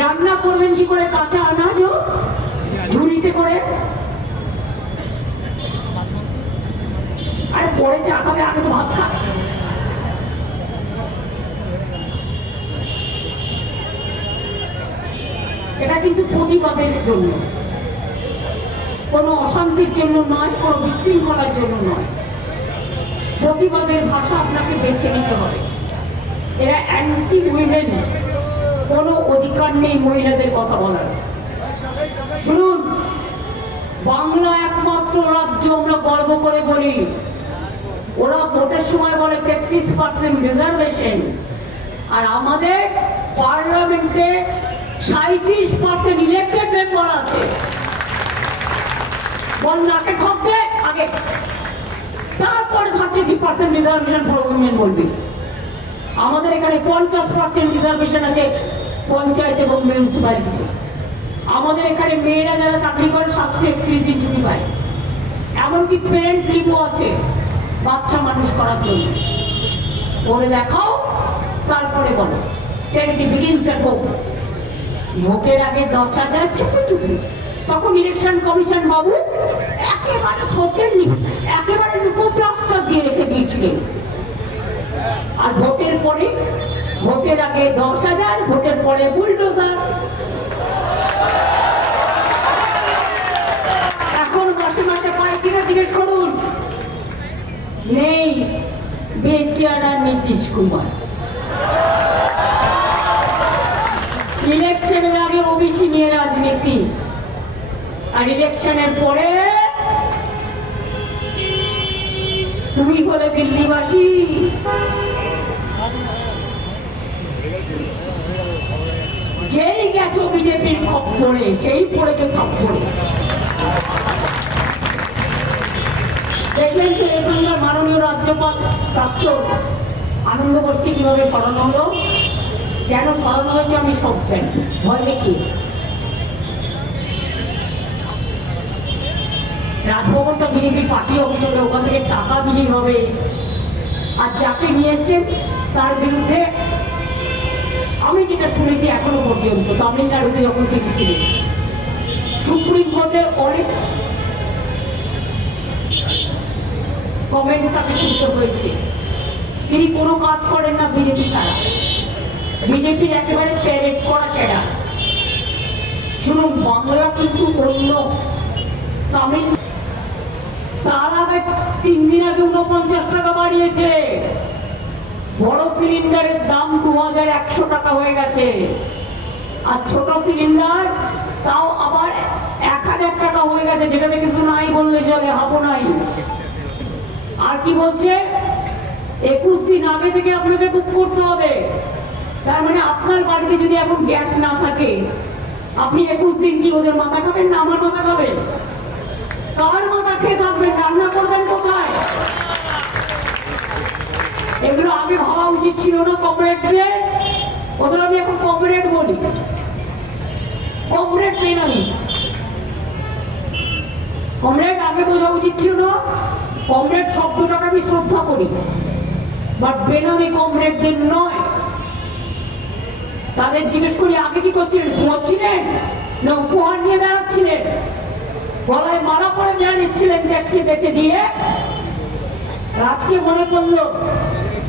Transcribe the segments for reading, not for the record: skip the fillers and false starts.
রান্না করবেন কি করে কাঁচা আনাজ ঝুড়িতে করে? আরে পরে চা খাবে, আগে তো ভাত খাবে। এটা কিন্তু প্রতিবাদের জন্য, কোনো অশান্তির জন্য নয়, কোনো বিশৃঙ্খলার জন্য নয়। প্রতিবাদের ভাষা আপনাকে বেছে নিতে হবে। এরা অ্যান্টি উইমেন, কোনো অধিকার নেই মহিলাদের কথা বলার। শুনুন, বাংলা একমাত্র রাজ্য আমরা গর্ব করে বলি, ওরা ভোটের সময় বলে 33% রিজার্ভেশন, আর আমাদের পার্লামেন্টে 37% ইলেক্টেড মেম্বার আছে। বল নাকে খপ দে আগে, তারপরে 33% রিজার্ভেশন ফর উইমেন বলবি। আমাদের এখানে 50% রিজার্ভেশন আছে পঞ্চায়েত এবং মিউনিসিপ্যালিটিতে। আমাদের এখানে মেয়েরা যারা চাকরি করে 731 দিন ছুটি পায়। এমনকি পেরেন্ট লিভও আছে বাচ্চা মানুষ করার জন্য। করে দেখাও, তারপরে বলো চ্যারিটি বিগিনস এট হোম। ভোটের আগে 10,000 চুপি চুপি, তখন ইলেকশন কমিশন বাবু একেবারে টোটালি একেবারে প্লাস্টার দিয়ে রেখে দিয়েছিলেন। আর ভোটের পরে, ভোটের আগে 10,000, ভোটের পরে বুলডোজার। এখন মাসে মাসে পায় কিনা জিজ্ঞেস করুন। নেই, বেচারা নীতিশ কুমার। ইলেকশনের আগে ওবিসি নিয়ে রাজনীতি, আর ইলেকশনের পরে তুমি হলে দিল্লিবাসী। যেই গেছো বিজেপির খপ্পরে, সেই পড়েছে খপ্পরে। দেখলেন তো এখানকার মাননীয় রাজ্যপাল ডক্টর আনন্দ বোসকে কিভাবে স্মরণ হলো? কেন স্মরণ হয়েছে আমি সব জানি। ভয় দেখি রাজভবনটা বিজেপি পার্টি অফিস হবে, ওখান থেকে টাকা বিলি হবে, আর যাকে নিয়ে এসছেন তার বিরুদ্ধে আমি যেটা শুনেছি এখনো পর্যন্ত, তামিলনাড়ুতে যখন তিনি ছিলেন, সুপ্রিম কোর্টে অনেক কমেন্ট সাবমিট হয়েছে। তিনি কোনো কাজ করেন না বিজেপি ছাড়া। বিজেপির একেবারে প্যারেড করা ক্যাডা। শুনুন, বাংলা কিন্তু অন্য তামিল, তার আগে 3 দিন আগে 49 টাকা বাড়িয়েছে। বড় সিলিন্ডারের দাম 2100 টাকা হয়ে গেছে, আর ছোট সিলিন্ডার তাও আবার 1000 টাকা হয়ে গেছে, যেটাতে কিছু নাই বললে চলে, হাফও নাই। আর কি বলছে, 21 দিন আগে থেকে আপনাকে বুক করতে হবে। তার মানে আপনার বাড়িতে যদি এখন গ্যাস না থাকে, আপনি 21 দিন কি ওদের মাথা খাবেন না আমার মাথা খাবেন? কার মাথা খেয়ে থাকবেন? রান্না করবেন কোথায়? এগুলো আগে ভাবা উচিত ছিল না কমরেডদের। ওদের আমি এখন কমরেড বলি, কমরেড বেনামি। কমরেড আগে বোঝা উচিত ছিল না। কমরেড শব্দটাকে আমি শ্রদ্ধা করি, বাট বেনামি কমরেডদের নয়। তাদের জিজ্ঞেস করি আগে কি করছিলেন? ঘুমাচ্ছিলেন না উপহার নিয়ে বেড়াচ্ছিলেন? গলায় মালা পরে বেড়াচ্ছিলেন দেশকে বেঁচে দিয়ে? রাতকে মনে পড়লো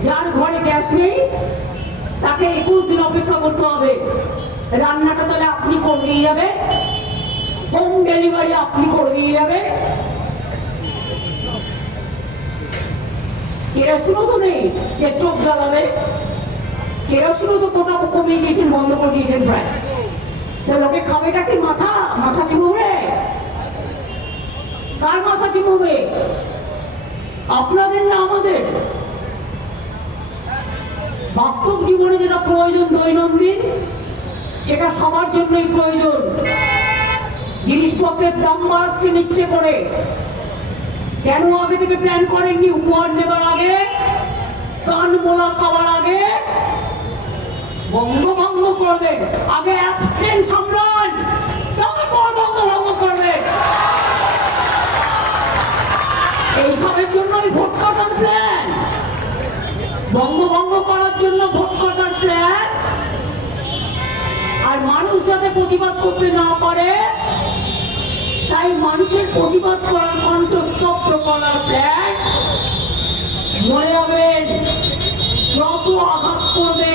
যার ঘরে গ্যাস নেই তাকে 21 দিন অপেক্ষা করতে হবে। রান্নাটা তাহলে আপনি করে দিয়ে যাবেন, হোম ডেলিভারি আপনি করে দিয়ে যাবেন। কেরোসিনও তো নেই যে স্টোভ জ্বালাবে। কেরোসিনও তো কোটা কমিয়ে দিয়েছেন, বন্ধ করে দিয়েছেন প্রায়। তা লোকে খাবেটা কি? মাথা মাথা চিবুবে? কার মাথা চিবুবে? আপনাদের না আমাদের? বাস্তব জীবনে যেটা প্রয়োজন দৈনন্দিন, সেটা সবার জন্যই প্রয়োজন। জিনিসপত্রের দাম বাড়াচ্ছে নিচ্ছে করে। কেন আগে থেকে প্ল্যান করেননি? উপহার নেবার আগে, কান মোলা খাবার আগে বঙ্গভঙ্গ করবেন। আগে অ্যাবস্টেন সামলান, তারপর বঙ্গভঙ্গ করবেন। এইসবের জন্যই ভোট কাটার প্ল্যান। বঙ্গভঙ্গ করার জন্য ভোট কাটার প্ল্যান আর মানুষ যাতে প্রতিবাদ করতে না পারে, তাই মানুষের প্রতিবাদ করার কণ্ঠ স্তব্ধ করার প্ল্যান। মনে রাখবেন, যত আঘাত করবে